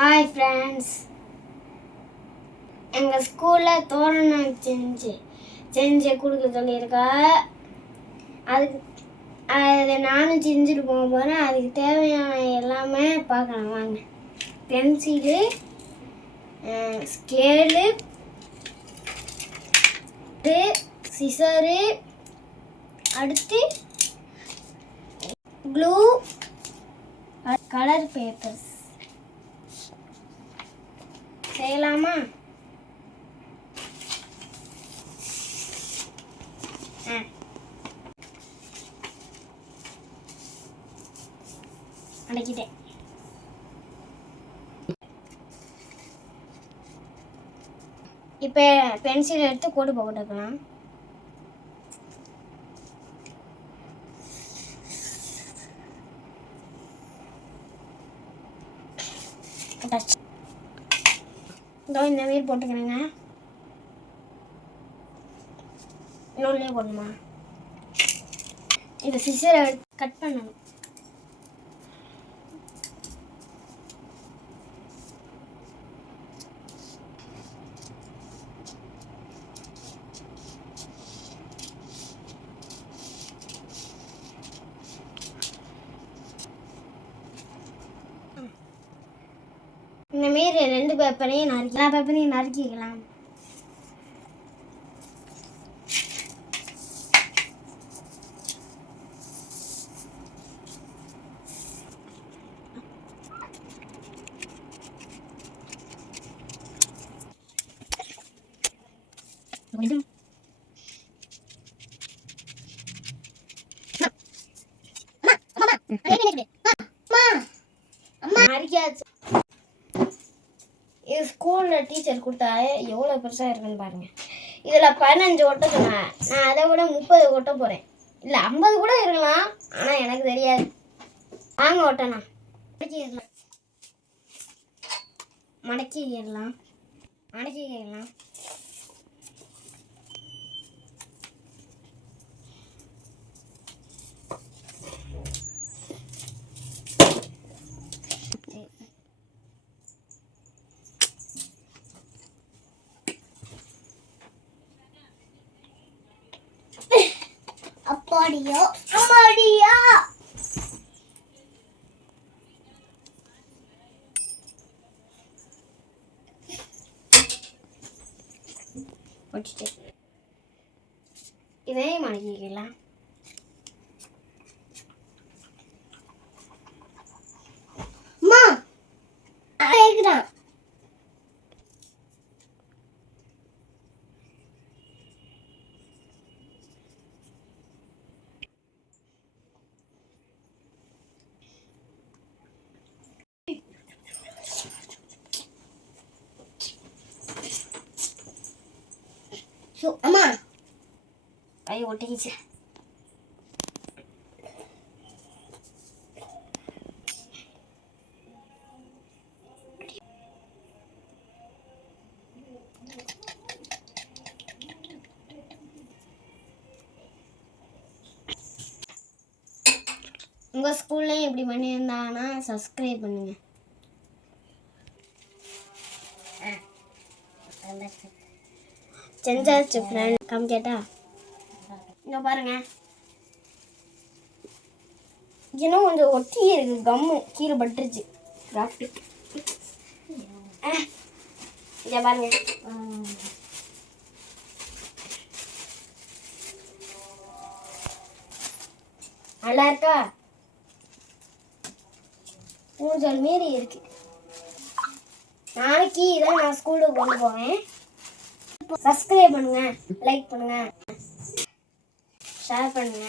Hi friends, எங்கள் ஸ்கூலில் தோரணம் செஞ்சு கொடுக்க சொல்லியிருக்கா. அதை நானும் செஞ்சுட்டு போக போகிறேன். அதுக்கு தேவையான எல்லாமே பார்க்கலாம் வாங்க. பென்சிலு, ஸ்கேலு, சிசரு, அடுத்து க்ளூ, கலர் பேப்பர்ஸ். செய்யலாமா? அடைக்கிட்டேன். இப்போ பென்சில் எடுத்து கோடு போட்டுக்கலாம். இதோ இந்த மாதிரி போட்டுக்கிறேங்க. இன்னொன்னுலேயே போடணுமா? இந்த சிசரை கட் பண்ணணும். இந்த மாரி ரெண்டு பேப்பரையும் நறுக்கிக்கலாம். நறுக்கியாச்சு. இது ஸ்கூலில் டீச்சர் கொடுத்தாரு. எவ்வளோ பெருசாக இருக்குன்னு பாருங்கள். இதில் 15 ஒட்ட சொன்னேன். நான் அதை விட 30 ஒட்ட போகிறேன். இல்லை 50 கூட இருக்கலாம், ஆனால் எனக்கு தெரியாது. வாங்க ஒட்டண்ணா. மடக்கிடலாம். அம்மாடியா இதையும் மடக்கிக்கலாம். அம்மா கை ஒட்டிக்கிச்சு. உங்கள் ஸ்கூல்லையும் இப்படி பண்ணியிருந்தாங்கன்னா சப்ஸ்கிரைப் பண்ணுங்க. செஞ்சாச்சு ஃப்ரெண்ட். காமிக்கட்டா? இங்கே பாருங்க, இன்னும் கொஞ்சம் ஒட்டி இருக்கு. கம்மு கீழே பட்டுருச்சு. இங்கே பாருங்க. நல்லா இருக்கா? ஊஞ்சல் மாரி இருக்கு. நாளைக்கு இதை நான் ஸ்கூலுக்கு கொண்டு போவேன். சப்ஸ்கிரைப் பண்ணுங்க, லைக் பண்ணுங்க, ஷேர் பண்ணுங்க.